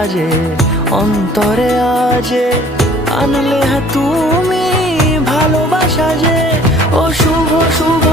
সাজে অন্তরে আজে আনলে তুমি ভালোবাসা যে ও শুভ শুভ